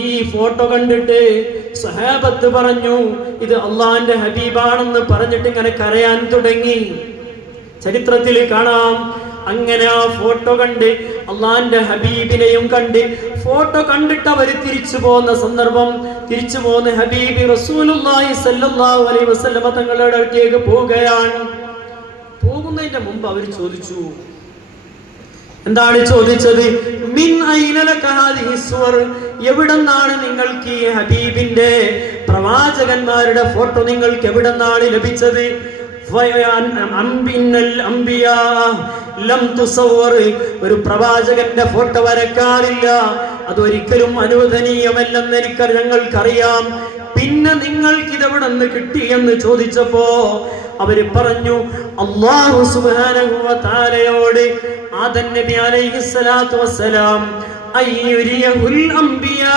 ഈ ഫോട്ടോ കണ്ടിട്ട് സഹാബത്ത് പറഞ്ഞു ഇത് അള്ളാന്റെ ഹബീബാണെന്ന് പറഞ്ഞിട്ട് ഇങ്ങനെ കരയാൻ തുടങ്ങി. ചരിത്രത്തിൽ കാണാം. അങ്ങനെ ആ ഫോട്ടോ കണ്ട് അള്ളാന്റെ ഹബീബിനെയും കണ്ട് ഫോട്ടോ കണ്ടിട്ട് അവര് തിരിച്ചു പോകുന്ന സന്ദർഭം, തിരിച്ചു പോകുന്ന ഹബീബ് റസൂലുള്ളാഹി സ്വല്ലല്ലാഹു അലൈഹി വസല്ലമ തങ്ങളുടെ അടുത്തേക്ക് പോവുകയാണ്. പോകുന്നതിന്റെ മുമ്പ് അവർ ചോദിച്ചു. എന്താണ് ചോദിച്ചത്? മിൻ ഐന ലക ഹാദിഹി സുവർ, എവിടെന്നാണ് നിങ്ങൾക്ക് ഈ ഹബീബിന്റെ പ്രവാചകന്മാരുടെ ഫോട്ടോ നിങ്ങൾക്ക് എവിടെന്നാണ് ലഭിച്ചത്? ഒരു പ്രവാചകന്റെ ഫോട്ടോ വരക്കാറില്ല, അതൊരിക്കലും അനുവദനീയമല്ലെന്ന് ഞങ്ങൾക്കറിയാം. പിന്നെ നിങ്ങൾക്ക് ഇതെവിടെ നിന്ന് കിട്ടി എന്ന് ചോദിച്ചപ്പോ അവര് പറഞ്ഞു അല്ലാഹു സുബ്ഹാനഹു വ തആലയോട് ആദം നബി അലൈഹിസ്സലാത്തു വസ്സലാം അയ്യുരിയഹുൽ അംബിയാ